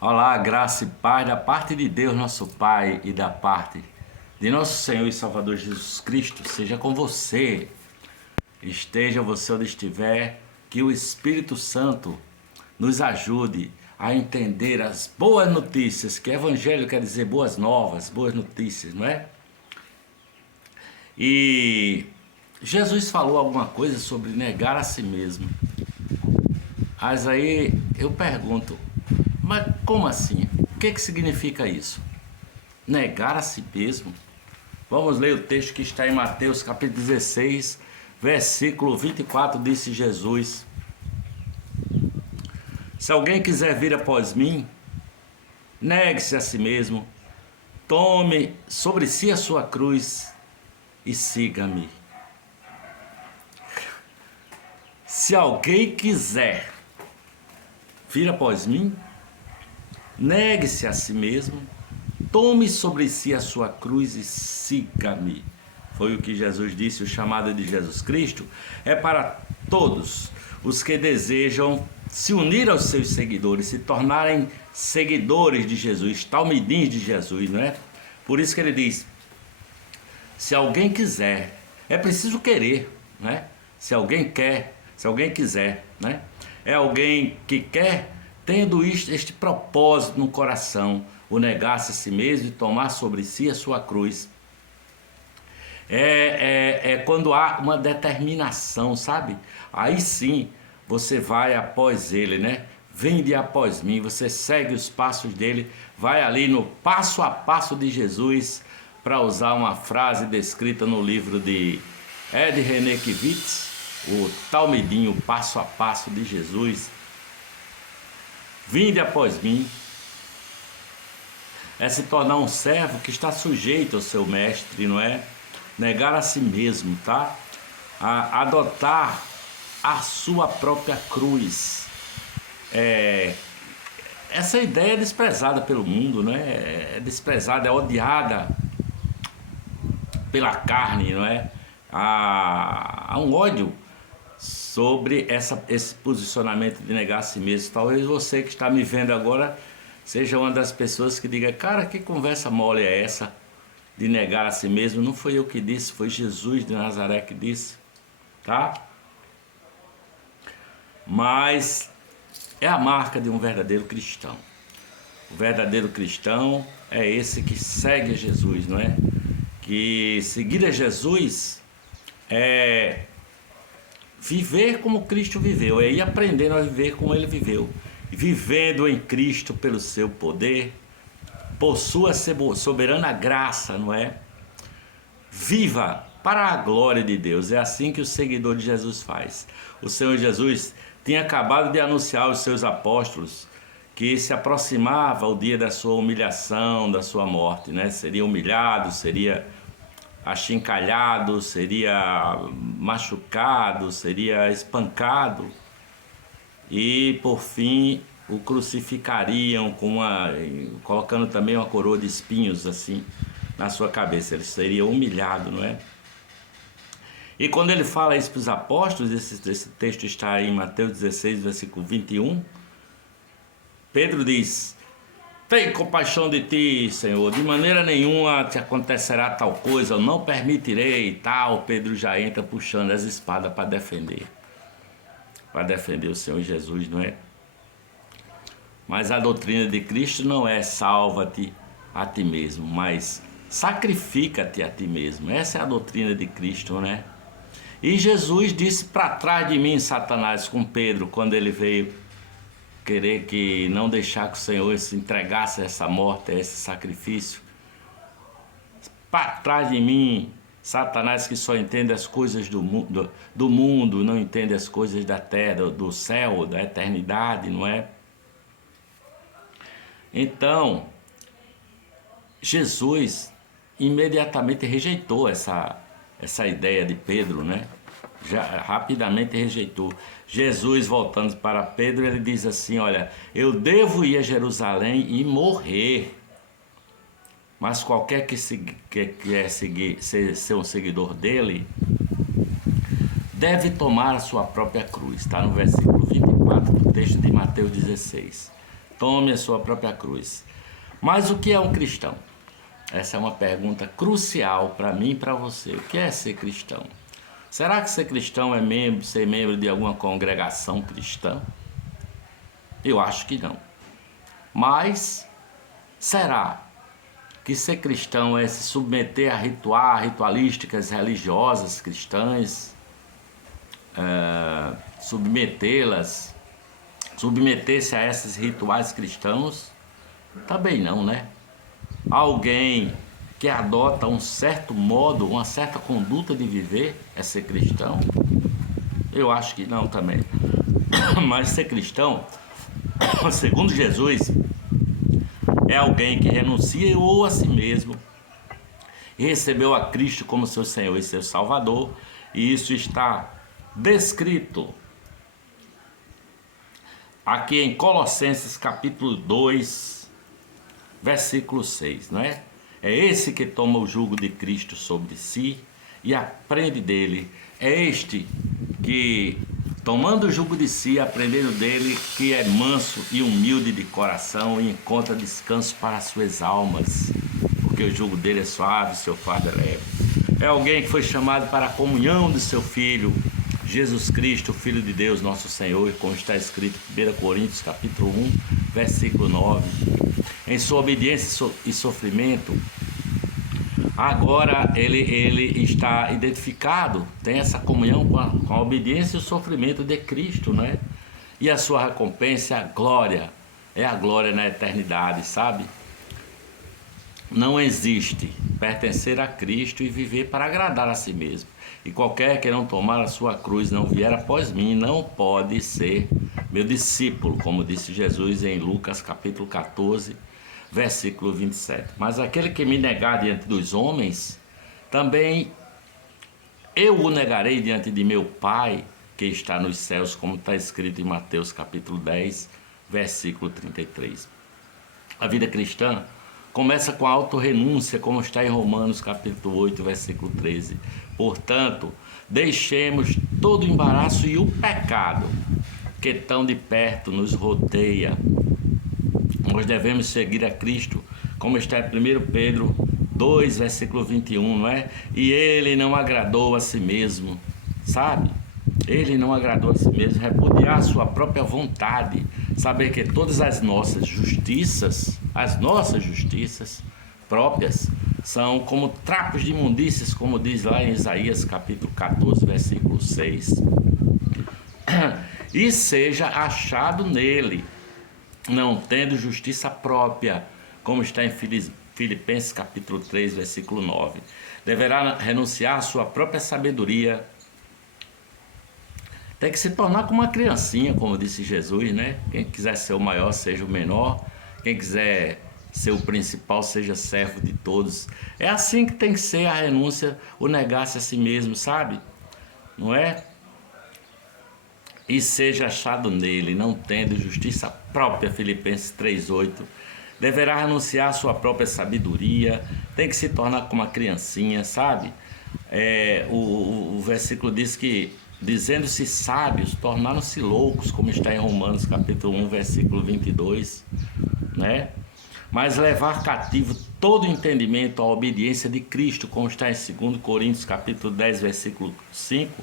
Olá, graça e paz da parte de Deus, nosso Pai, e da parte de nosso Senhor e Salvador Jesus Cristo, seja com você, esteja você onde estiver, que o Espírito Santo nos ajude a entender as boas notícias, que Evangelho quer dizer boas novas, boas notícias, não é? E Jesus falou alguma coisa sobre negar a si mesmo. Mas aí eu pergunto, mas como assim? O que significa isso? Negar a si mesmo? Vamos ler o texto que está em Mateus capítulo 16, versículo 24, disse Jesus: se alguém quiser vir após mim, negue-se a si mesmo, tome sobre si a sua cruz e siga-me. Se alguém quiser vir após mim, negue-se a si mesmo, tome sobre si a sua cruz e siga-me. Foi o que Jesus disse. O chamado de Jesus Cristo é para todos os que desejam se unir aos seus seguidores, se tornarem seguidores de Jesus, talmidins de Jesus, não é? Por isso que ele diz, se alguém quiser, é preciso querer, né? Se alguém quer, se alguém quiser, né? É alguém que quer, tendo este propósito no coração, o negar-se a si mesmo e tomar sobre si a sua cruz. É quando há uma determinação, sabe? Aí sim você vai após ele, né? Vinde após mim, você segue os passos dele, vai ali no passo a passo de Jesus, para usar uma frase descrita no livro de Ed Renekiewicz, o Talmidinho, passo a passo de Jesus. Vinde após mim é se tornar um servo que está sujeito ao seu mestre, não é? Negar a si mesmo, tá? Adotar a sua própria cruz. Essa ideia é desprezada pelo mundo, não é? É desprezada, é odiada pela carne, não é? Há um ódio sobre esse posicionamento de negar a si mesmo. Talvez você que está me vendo agora seja uma das pessoas que diga, cara, que conversa mole é essa de negar a si mesmo? Não foi eu que disse, foi Jesus de Nazaré que disse, tá? Mas é a marca de um verdadeiro cristão. O verdadeiro cristão é esse que segue a Jesus, não é? Que seguir a Jesus é viver como Cristo viveu, é ir aprendendo a viver como ele viveu, vivendo em Cristo pelo seu poder, por sua soberana graça, não é? Viva para a glória de Deus. É assim que o seguidor de Jesus faz. O Senhor Jesus tinha acabado de anunciar aos seus apóstolos que se aproximava o dia da sua humilhação, da sua morte, né? Seria humilhado, seria achincalhado, seria machucado, seria espancado e por fim o crucificariam colocando também uma coroa de espinhos assim na sua cabeça. Ele seria humilhado, não é? E quando ele fala isso para os apóstolos, esse texto está aí em Mateus 16, versículo 21, Pedro diz: tem compaixão de ti, Senhor, de maneira nenhuma te acontecerá tal coisa, eu não permitirei, tal. Pedro já entra puxando as espadas para defender o Senhor Jesus, não é? Mas a doutrina de Cristo não é salva-te a ti mesmo, mas sacrifica-te a ti mesmo. Essa é a doutrina de Cristo, né? E Jesus disse para trás de mim, Satanás, com Pedro, quando ele veio querer que não deixar que o Senhor se entregasse a essa morte, a esse sacrifício. Para trás de mim, Satanás, que só entende as coisas do mundo, não entende as coisas da terra, do céu, da eternidade, não é? Então, Jesus imediatamente rejeitou essa ideia de Pedro, né? Já rapidamente rejeitou. Jesus, voltando para Pedro, ele diz assim: olha, eu devo ir a Jerusalém e morrer, mas qualquer que quer ser um seguidor dele deve tomar a sua própria cruz. Está no versículo 24 do texto de Mateus 16. tome a sua própria cruz. Mas o que é um cristão? Essa é uma pergunta crucial para mim e para você. O que é ser cristão? Será que ser cristão é ser membro de alguma congregação cristã? Eu acho que não. Mas será que ser cristão é se submeter a ritualísticas religiosas cristãs, submeter-se a esses rituais cristãos? Também não, né? Alguém que adota um certo modo, uma certa conduta de viver é ser cristão? Eu acho que não também. Mas ser cristão, segundo Jesus, é alguém que renunciou a si mesmo e recebeu a Cristo como seu Senhor e seu Salvador, e isso está descrito aqui em Colossenses capítulo 2, versículo 6, não é? É esse que toma o jugo de Cristo sobre si e aprende dele. É este que, tomando o jugo de si, aprendendo dele, que é manso e humilde de coração e encontra descanso para as suas almas, porque o jugo dele é suave, seu fardo é leve. É alguém que foi chamado para a comunhão do seu Filho, Jesus Cristo, Filho de Deus, nosso Senhor, como está escrito em 1 Coríntios capítulo 1, versículo 9. Em sua obediência e sofrimento, agora ele está identificado, tem essa comunhão com a obediência e o sofrimento de Cristo, né? E a sua recompensa é a glória na eternidade, sabe? Não existe pertencer a Cristo e viver para agradar a si mesmo. E qualquer que não tomar a sua cruz, não vier após mim, não pode ser meu discípulo, como disse Jesus em Lucas capítulo 14, versículo 27. Mas aquele que me negar diante dos homens, também eu o negarei diante de meu Pai, que está nos céus, como está escrito em Mateus capítulo 10, versículo 33. A vida cristã começa com a autorrenúncia, como está em Romanos capítulo 8, versículo 13. Portanto, deixemos todo o embaraço e o pecado que tão de perto nos rodeia. Nós devemos seguir a Cristo, como está em 1 Pedro 2, versículo 21, não é? E ele não agradou a si mesmo, sabe? Ele não agradou a si mesmo, repudiar a sua própria vontade, saber que todas as nossas justiças próprias, são como trapos de imundícias, como diz lá em Isaías capítulo 14, versículo 6. E seja achado nele, não tendo justiça própria, como está em Filipenses capítulo 3, versículo 9. Deverá renunciar à sua própria sabedoria. Tem que se tornar como uma criancinha, como disse Jesus, né? Quem quiser ser o maior, seja o menor. Quem quiser ser o principal, seja servo de todos. É assim que tem que ser a renúncia, o negar-se a si mesmo, sabe? Não é? E seja achado nele, não tendo justiça própria, Filipenses 3,8. Deverá renunciar à sua própria sabedoria, tem que se tornar como uma criancinha, sabe? O versículo diz que, dizendo-se sábios, tornaram-se loucos, como está em Romanos capítulo 1, versículo 22, né? Mas levar cativo todo entendimento à obediência de Cristo, como está em 2 Coríntios capítulo 10, versículo 5.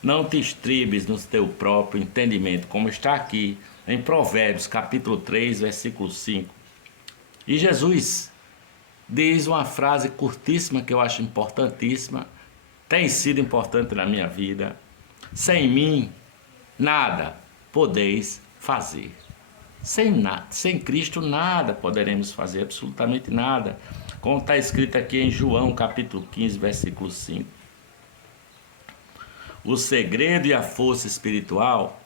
Não te estribes no teu próprio entendimento, como está aqui em Provérbios capítulo 3, versículo 5. E Jesus diz uma frase curtíssima que eu acho importantíssima, tem sido importante na minha vida: sem mim nada podeis fazer. Sem Cristo nada poderemos fazer, absolutamente nada, como está escrito aqui em João capítulo 15, versículo 5. O segredo e a força espiritual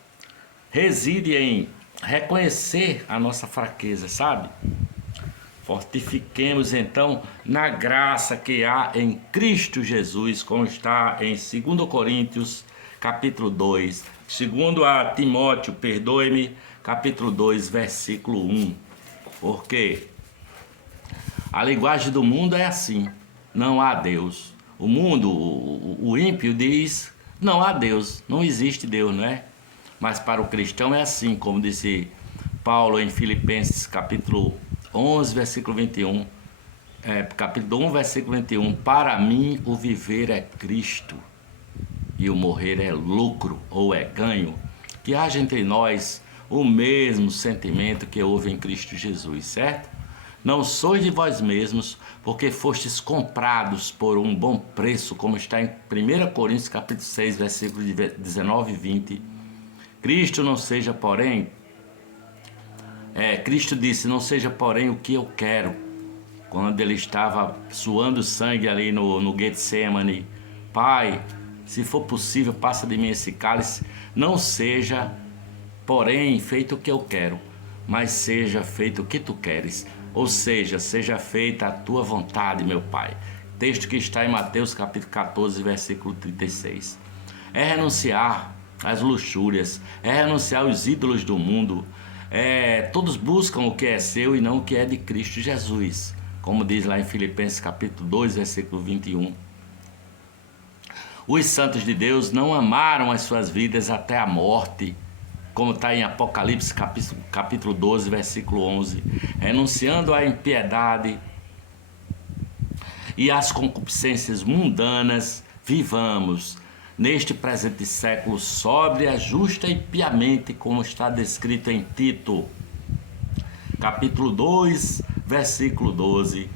reside em reconhecer a nossa fraqueza, sabe? Fortifiquemos então na graça que há em Cristo Jesus, como está em 2 Coríntios capítulo 2, segundo a Timóteo, perdoe-me, capítulo 2, versículo 1. Porque a linguagem do mundo é assim: não há Deus. O mundo, o ímpio diz: não há Deus, não existe Deus, não é? Mas para o cristão é assim, como disse Paulo em Filipenses capítulo 11, versículo 21, capítulo 1, versículo 21, para mim o viver é Cristo e o morrer é lucro ou é ganho. Que haja entre nós o mesmo sentimento que houve em Cristo Jesus, certo? Não sois de vós mesmos, porque fostes comprados por um bom preço, como está em 1 Coríntios capítulo 6, versículos 19 e 20. Cristo disse, não seja porém o que eu quero, quando ele estava suando sangue ali no Getsemane. Pai, se for possível, passa de mim esse cálice, não seja, porém, feito o que eu quero, mas seja feito o que tu queres. Ou seja feita a tua vontade, meu Pai. Texto que está em Mateus capítulo 14, versículo 36. É renunciar às luxúrias, é renunciar aos ídolos do mundo. Todos buscam o que é seu e não o que é de Cristo Jesus. Como diz lá em Filipenses capítulo 2, versículo 21. Os santos de Deus não amaram as suas vidas até a morte, como está em Apocalipse capítulo 12, versículo 11, renunciando à impiedade e às concupiscências mundanas, vivamos neste presente século sóbria, justa e piamente, como está descrito em Tito, capítulo 2, versículo 12.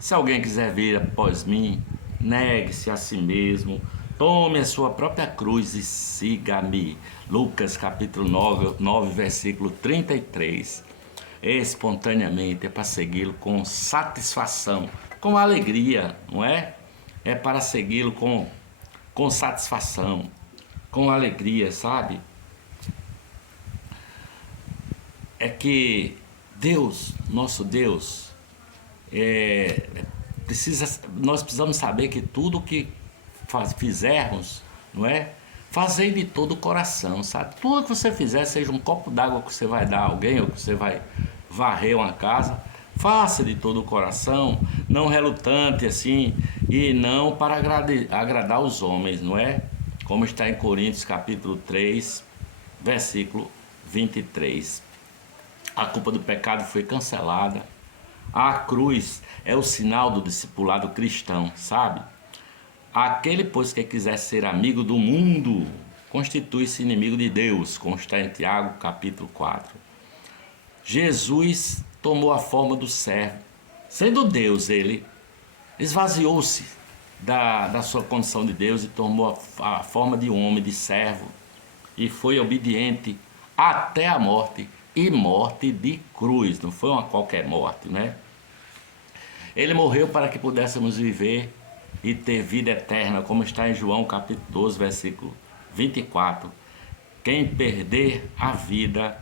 Se alguém quiser vir após mim, negue-se a si mesmo, tome a sua própria cruz e siga-me. Lucas capítulo 9, versículo 33. Espontaneamente é para segui-lo com satisfação, com alegria, não é? É para segui-lo com satisfação, com alegria, sabe? É que Deus, nosso Deus, nós precisamos saber que tudo que fizermos, não é? Fazer de todo o coração, sabe? Tudo que você fizer, seja um copo d'água que você vai dar a alguém ou que você vai varrer uma casa, faça de todo o coração, não relutante assim, e não para agradar os homens, não é? Como está em Coríntios capítulo 3, versículo 23. A culpa do pecado foi cancelada. A cruz é o sinal do discipulado cristão, sabe? Aquele, pois, que quiser ser amigo do mundo, constitui-se inimigo de Deus, como está em Tiago, capítulo 4. Jesus tomou a forma do servo. Sendo Deus, ele esvaziou-se da sua condição de Deus e tomou a forma de homem, de servo, e foi obediente até a morte, e morte de cruz, não foi uma qualquer morte, né? Ele morreu para que pudéssemos viver e ter vida eterna, como está em João capítulo 12, versículo 24. Quem perder a vida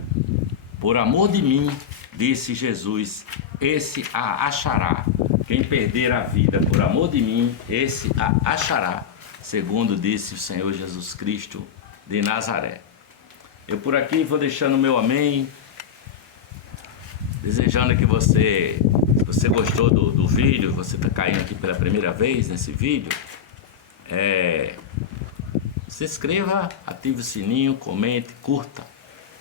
por amor de mim, disse Jesus, esse a achará. Quem perder a vida por amor de mim, esse a achará, segundo disse o Senhor Jesus Cristo de Nazaré. Eu por aqui vou deixando o meu amém, desejando que se você gostou do vídeo, você está caindo aqui pela primeira vez nesse vídeo, se inscreva, ative o sininho, comente, curta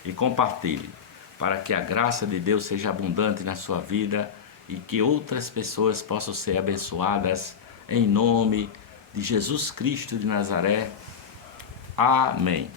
e compartilhe, para que a graça de Deus seja abundante na sua vida e que outras pessoas possam ser abençoadas em nome de Jesus Cristo de Nazaré. Amém.